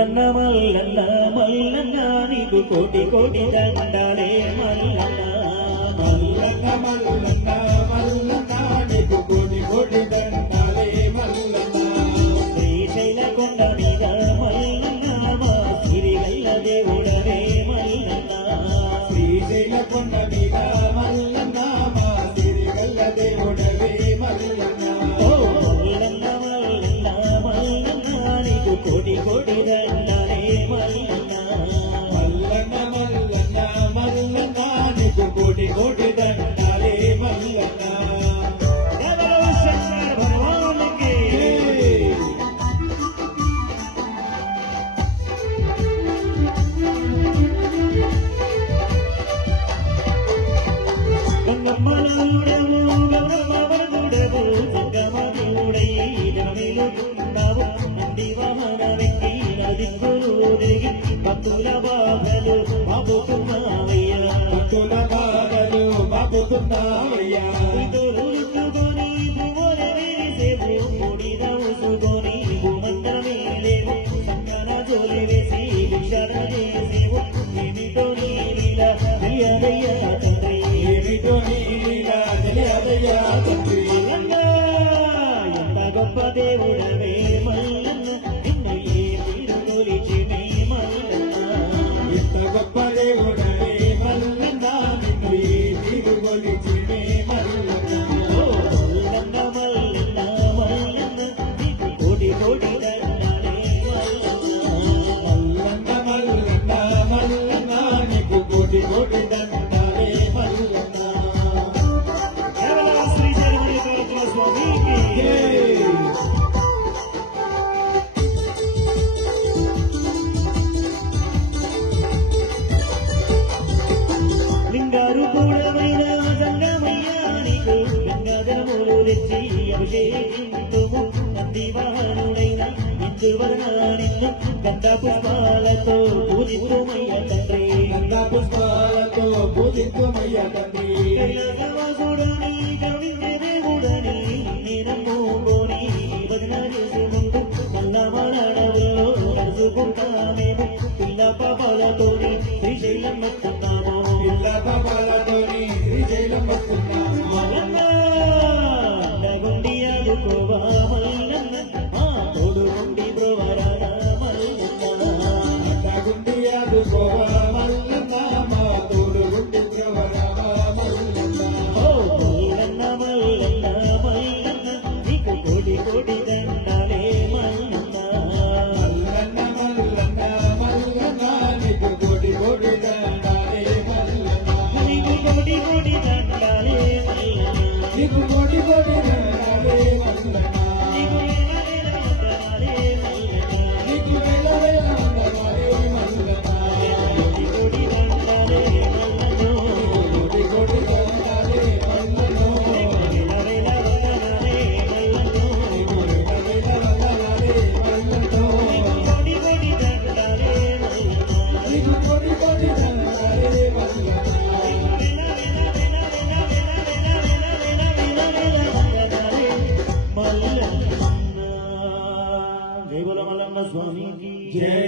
మల్లన్న మల్లన్న నీకు కోటి కోటి దండాలే మల్లన్న మల్లన్న మల్లన్న మల్లన్న నీకు కోటి కోటి దండాలే మల్లన్న శ్రీశైల కొండ మీద మల్లన్న మా సిరిగల్ల దేవుడవే మల్లన్న శ్రీశైల కొండ మీద మల్లన్న మా సిరిగల్ల దేవుడవే మల్లన్న ఓ మల్లన్న మల్లన్న మల్లన్న నీకు కోటి కోటి దండాలే మల్లన్న మల్లన్న మల్లన్న మల్లన్న నీకు కోటి కోటి దండాలే మల్లన్న శంకర భగవానికి గంగమ్మలాలుడవు గంగమ్మవరుడవు గంగమ్మదేవుడై జగమిలుకున్నావు నంది వాహనమెక్కి నదిగురు దిగి భక్తుల బాధలు బాబుతున్నావయ్యా భక్తుల బాధలు బాబుతున్నావయ్యా దొరుకుకొని భువన వేసేవు మూడిదవుసుకొని భూమంతరమే లేవు సంకన జోలి వేసి భిక్షణ చేసేవు ఏమిటో నీ లీల తెలియదయ్యా తండ్రి ఏమిటో నీ లీల తెలియదయ్యా తండ్రి ఎంత గొప్ప దేవుడవే మల్లన్న నిన్ను ఏ తీరు కొలిచిమే మల్లన్న ఎంత గొప్ప దేవుడవే మల్లన్న నిన్ను ఏ తీరు కొలిచిమే మల్లన్న ఓ మల్లన్న మల్లన్న మల్లన్న నీకు కోటి కోటి దండాలే మల్లన్న మల్లన్న మల్లన్న నీకు కోటి కోటి దండాలే మల్లన్న శ్రీ జగన్నాథ స్వామికి లింగారు కూడమైన సంగమయ్యా నీకు గంగాధరములు తెచ్చి అభిషేకింతుము నంది వాహనుడైన ఇందువలన నిన్ను గంగా పుష్పాలతో పూజితుమయ్య తండ్రి గంగా పుష్పాలతో పూజితుమయ్య తండ్రి కైలాసవాసుడని కరుణించే దేవుడని నేనమ్ముకొని భజన చేసే ముందు మల్లమలడవుల్లో నడుచుకుంటామేమో పిల్ల పాపాలతోని శ్రీశైలం వస్తున్నాము పిల్ల పాపాలతోని శ్రీశైలం వస్తున్నాము మల్లన్న అండగుండి ఆడుకోవా మల్లన్న మా తోడు ఉండి బ్రోవరాల మల్లన్న అండగుండి ఆడుకోవా మల్లన్న మా తోడు ఉండి బ్రోవరాల మల్లన్న ఓ మల్లన్న మల్లన్న మల్లన్న నీకు కోటి కోటి దండాలే మల్లన్న మల్లన్న మల్లన్న మల్లన్న నీకు కోటి కోటి దండాలే మల్లన్న నీకు కోటి కోటి దండాలే మల్లన్న నీకు కోటి కోటి దండాలే మల్లన్న నీకు వేల వేల వందనాలే మల్లన్న నీకు కోటి దండాలే మల్లన్న కోటి కోటి దండాలే మల్లన్న వేల వేల వందనాలే మల్లన్న నీకు వేల వేల వందనాలే మల్లన్న కోటి కోటి దండాలే మల్లన్న నీకు కోటి కోటి దండాలే మల్లన్న జై బోలో మల్లన్న స్వామికి జై।